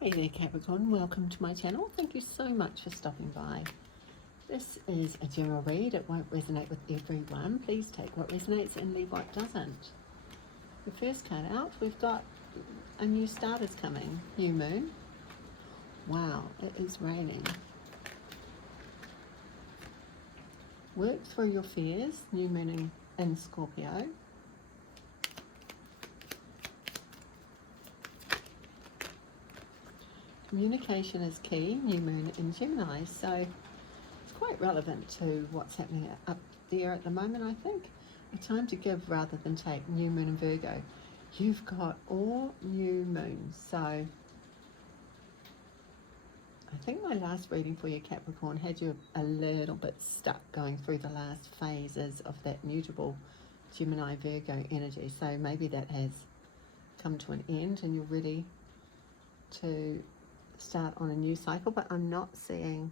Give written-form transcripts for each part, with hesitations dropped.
Hey there Capricorn, welcome to my channel. Thank you so much for stopping by. This is a general read. It won't resonate with everyone. Please take what resonates and leave what doesn't. The first card out, we've got a new start is coming. New moon. Wow, it is raining. Work through your fears. New moon in Scorpio. Communication is key, new moon in Gemini, so it's quite relevant to what's happening up there at the moment, I think. A time to give rather than take, new moon in Virgo. You've got all new moons, so I think my last reading for you, Capricorn, had you a little bit stuck going through the last phases of that mutable Gemini Virgo energy, so maybe that has come to an end and you're ready to start on a new cycle. But I'm not seeing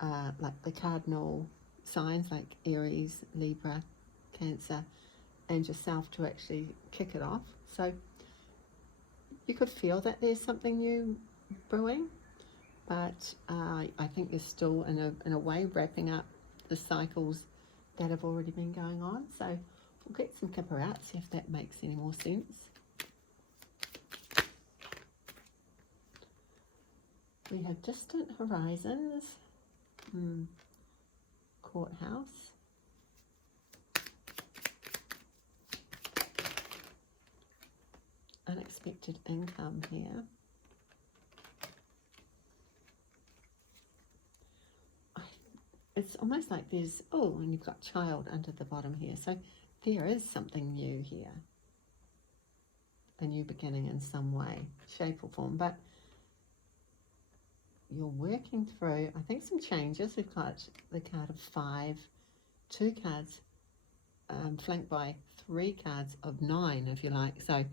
like the cardinal signs like Aries, Libra, Cancer and yourself to actually kick it off. So you could feel that there's something new brewing, but I think you're still in a way wrapping up the cycles that have already been going on. So we'll get some kipper out, see if that makes any more sense. We have distant horizons, courthouse, unexpected income here. It's almost like there's, oh, and you've got child under the bottom here. So there is something new here. A new beginning in some way, shape or form. But you're working through, I think, some changes. We've got the card of 5, 2 cards flanked by 3 cards of 9, if you like. So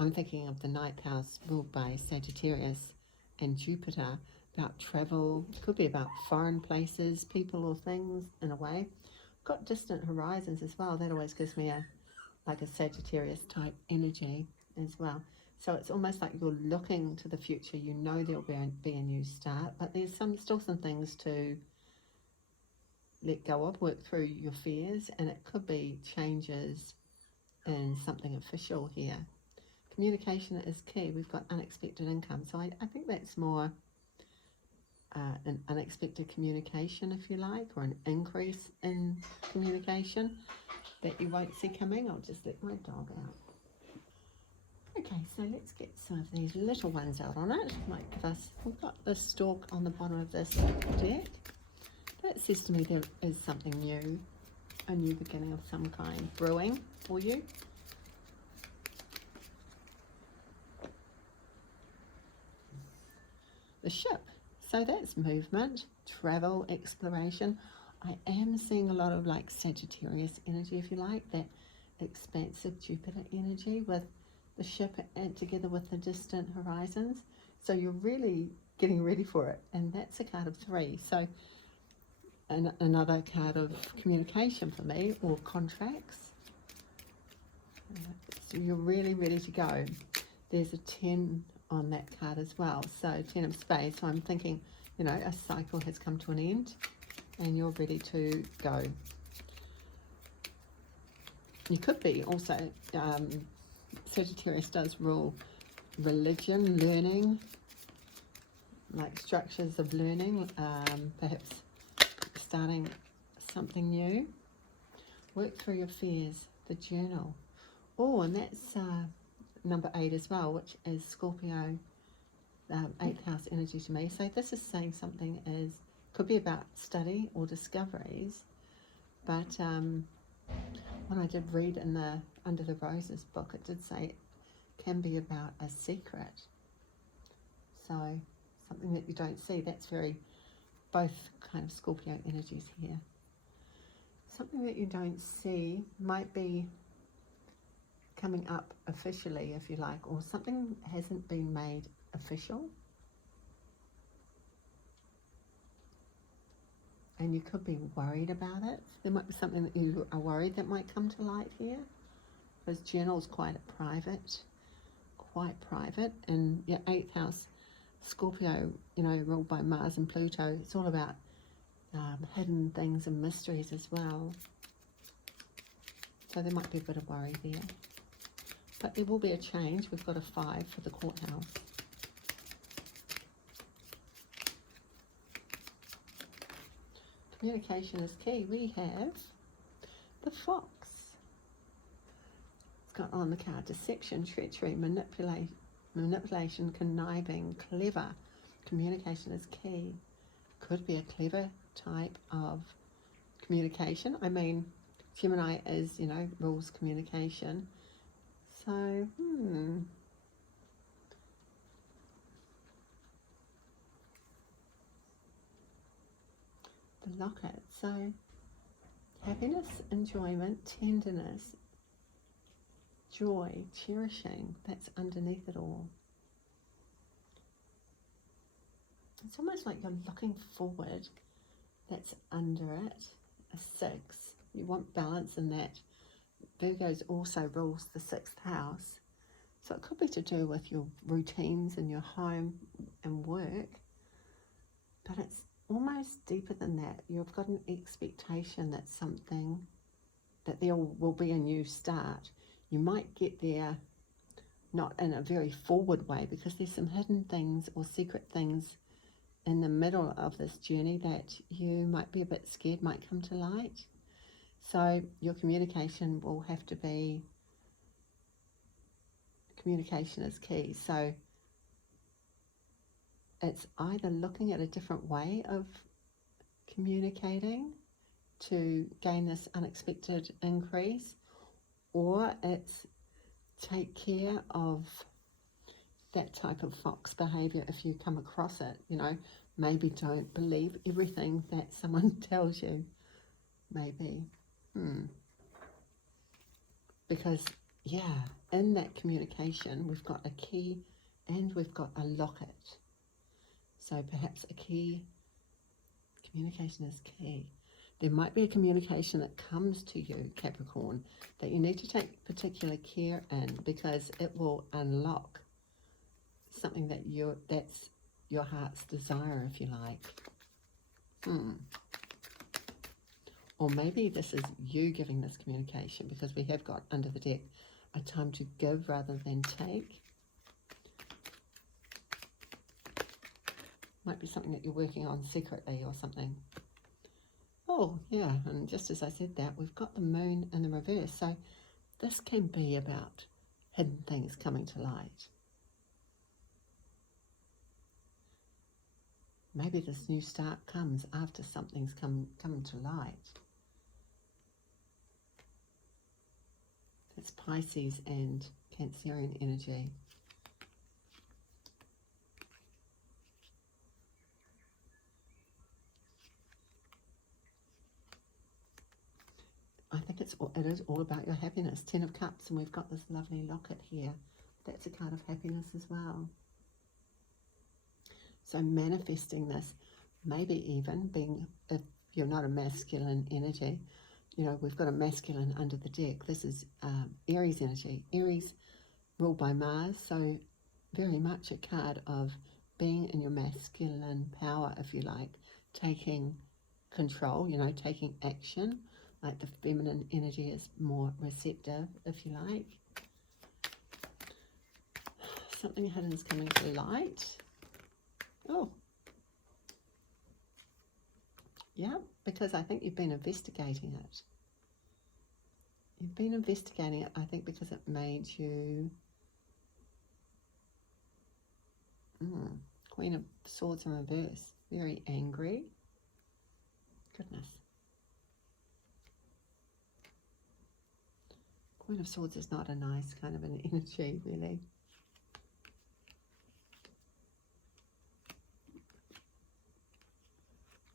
I'm thinking of the 9th house ruled by Sagittarius and Jupiter, about travel, could be about foreign places, people or things in a way. Got distant horizons as well. That always gives me like a Sagittarius type energy as well. So it's almost like you're looking to the future. You know there'll be a new start, but there's still some things to let go of, work through your fears, and it could be changes in something official here. Communication is key. We've got unexpected income. So I think that's more an unexpected communication, if you like, or an increase in communication that you won't see coming. I'll just let my dog out. Okay, so let's get some of these little ones out on it, like this. We've got the stalk on the bottom of this deck. That says to me there is something new, a new beginning of some kind brewing for you. The ship, so that's movement, travel, exploration. I am seeing a lot of like Sagittarius energy, if you like, that expansive Jupiter energy with the ship and together with the distant horizons. So you're really getting ready for it, and that's a card of 3. So another card of communication for me, or contracts. So you're really ready to go. There's a 10 on that card as well, so 10 of spades. So I'm thinking, you know, a cycle has come to an end and you're ready to go. You could be also Sagittarius does rule religion, learning, like structures of learning, perhaps starting something new. Work through your fears, the journal. Oh, and that's number 8 as well, which is Scorpio, 8th house energy to me. So this is saying something could be about study or discoveries, but when I did read in the Under the Roses book, it did say it can be about a secret. So something that you don't see. That's very, both kind of Scorpio energies here. Something that you don't see might be coming up officially, if you like, or something hasn't been made official. And you could be worried about it. There might be something that you are worried that might come to light here. Because journal's quite private, and your 8th house Scorpio, you know, ruled by Mars and Pluto. It's all about hidden things and mysteries as well. So there might be a bit of worry there. But there will be a change. We've got a 5 for the courthouse. Communication is key. We have the fox. It's got on the card deception, treachery, manipulation, conniving, clever. Communication is key. Could be a clever type of communication. I mean, Gemini is, you know, rules communication. So, the locket. So, happiness, enjoyment, tenderness, joy, cherishing. That's underneath it all. It's almost like you're looking forward. That's under it. A 6. You want balance in that. Virgo's also rules the 6th house. So it could be to do with your routines in your home and work. But it's almost deeper than that. You've got an expectation that something, that there will be a new start. You might get there not in a very forward way because there's some hidden things or secret things in the middle of this journey that you might be a bit scared might come to light. So your communication will have to be, communication is key. So it's either looking at a different way of communicating to gain this unexpected increase, or it's take care of that type of fox behavior if you come across it. You know, maybe don't believe everything that someone tells you. Maybe. Because, yeah, in that communication, we've got a key and we've got a locket. So perhaps a key, communication is key. There might be a communication that comes to you, Capricorn, that you need to take particular care in because it will unlock something that that's your heart's desire, if you like. Or maybe this is you giving this communication because we have got under the deck a time to give rather than take. Might be something that you're working on secretly or something. Oh, yeah, and just as I said that, we've got the moon in the reverse. So this can be about hidden things coming to light. Maybe this new start comes after something's come to light. It's Pisces and Cancerian energy. I think it is all about your happiness. 10 of Cups, and we've got this lovely locket here. That's a card of happiness as well. So manifesting this, maybe even being, if you're not a masculine energy, you know, we've got a masculine under the deck. This is Aries energy. Aries ruled by Mars, so very much a card of being in your masculine power, if you like, taking control, you know, taking action. Like the feminine energy is more receptive, if you like. Something hidden is coming to light. Oh. Yeah, because I think you've been investigating it. You've been investigating it, I think, because it made you Queen of Swords in reverse. Very angry. Goodness. Queen of Swords is not a nice kind of an energy, really.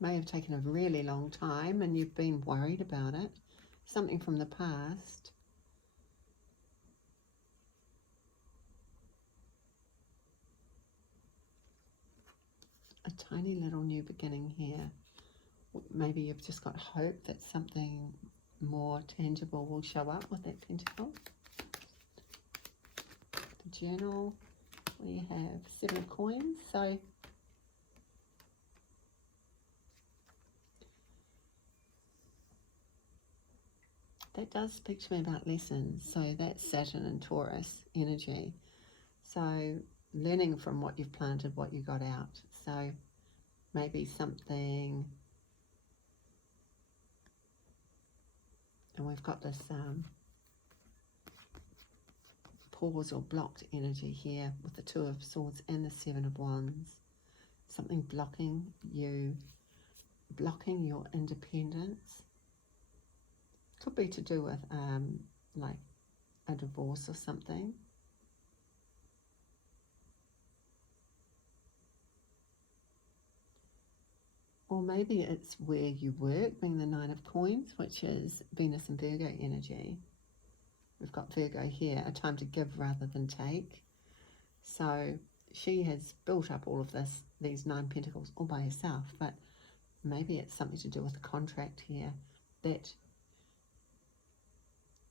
May have taken a really long time and you've been worried about it. Something from the past. A tiny little new beginning here. Maybe you've just got hope that something more tangible will show up with that pentacle. The journal, we have 7 of coins. So that does speak to me about lessons. So that's Saturn and Taurus energy. So learning from what you've planted, what you got out. So maybe something, and we've got this pause or blocked energy here with the 2 of Swords and the 7 of Wands. Something blocking you, blocking your independence. Could be to do with like a divorce or something. Or maybe it's where you work, being the 9 of coins, which is Venus and Virgo energy. We've got Virgo here, a time to give rather than take. So she has built up all of this, these 9 pentacles all by herself, but maybe it's something to do with a contract here that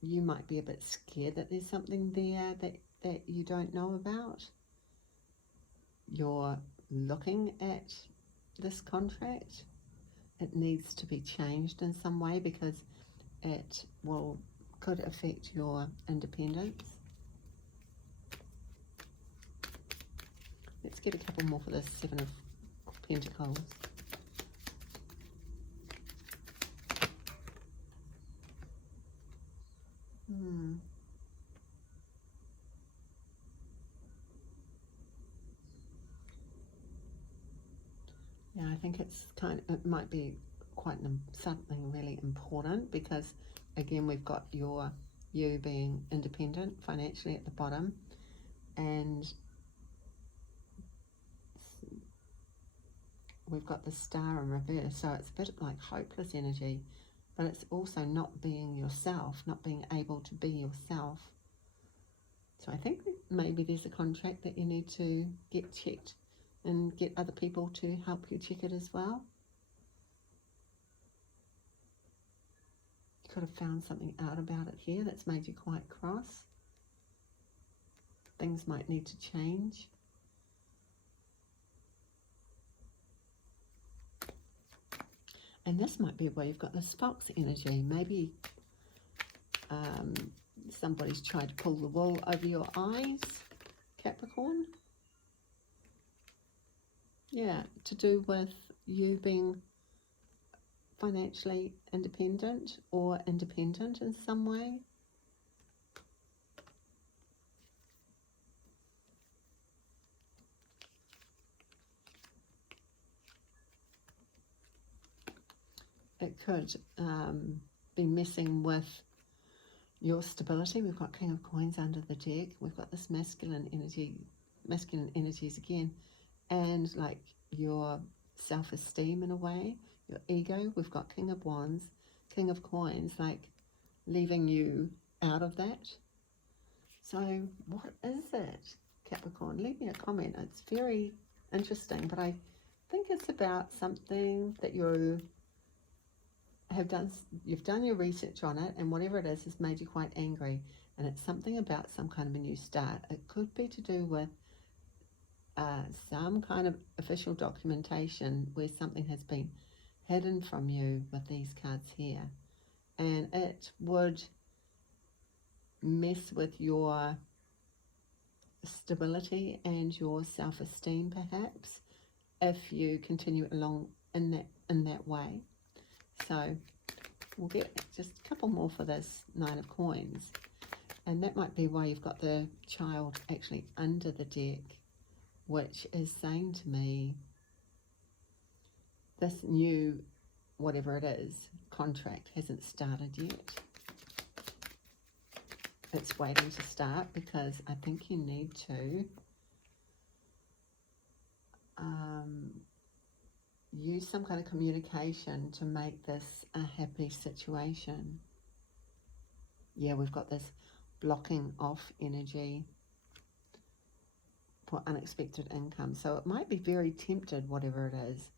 you might be a bit scared that there's something there that you don't know about. You're looking at this contract. It needs to be changed in some way because it could affect your independence. Let's get a couple more for this 7 of Pentacles. Yeah, I think it might be quite something really important because, again, we've got you being independent financially at the bottom, and we've got the Star in reverse, so it's a bit like hopeless energy, but it's also not being yourself, not being able to be yourself. So I think maybe there's a contract that you need to get checked and get other people to help you check it as well. You could have found something out about it here that's made you quite cross. Things might need to change. And this might be where you've got this fox energy. Maybe somebody's tried to pull the wool over your eyes, Capricorn. Yeah, to do with you being financially independent or independent in some way. It could be messing with your stability. We've got King of Coins under the deck. We've got this masculine energies again, and like your self-esteem in a way, your ego. We've got King of Wands, King of Coins, like leaving you out of that. So what is it, Capricorn? Leave me a comment. It's very interesting, but I think it's about something that you've done your research on it, and whatever it is has made you quite angry, and it's something about some kind of a new start. It could be to do with some kind of official documentation where something has been hidden from you with these cards here, and it would mess with your stability and your self-esteem perhaps if you continue along in that way. So we'll get just a couple more for this 9 of Coins, and that might be why you've got the child actually under the deck, which is saying to me this new, whatever it is, contract hasn't started yet. It's waiting to start because I think you need to use some kind of communication to make this a happy situation. Yeah, we've got this blocking off energy for unexpected income. So it might be very tempted, whatever it is,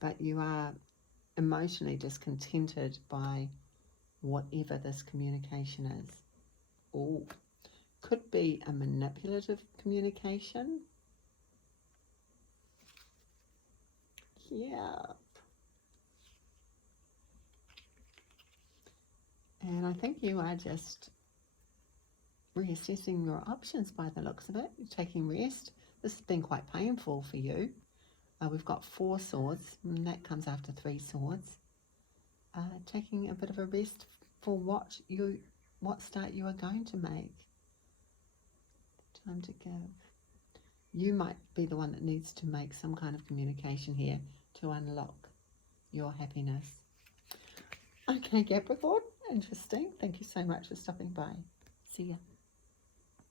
but you are emotionally discontented by whatever this communication is. Or could be a manipulative communication. Yeah. And I think you are just reassessing your options by the looks of it. You're taking rest. This has been quite painful for you. We've got 4 swords, and that comes after 3 swords. Taking a bit of a rest for what start you are going to make. Time to give. You might be the one that needs to make some kind of communication here to unlock your happiness. Okay, Capricorn, interesting. Thank you so much for stopping by. See ya.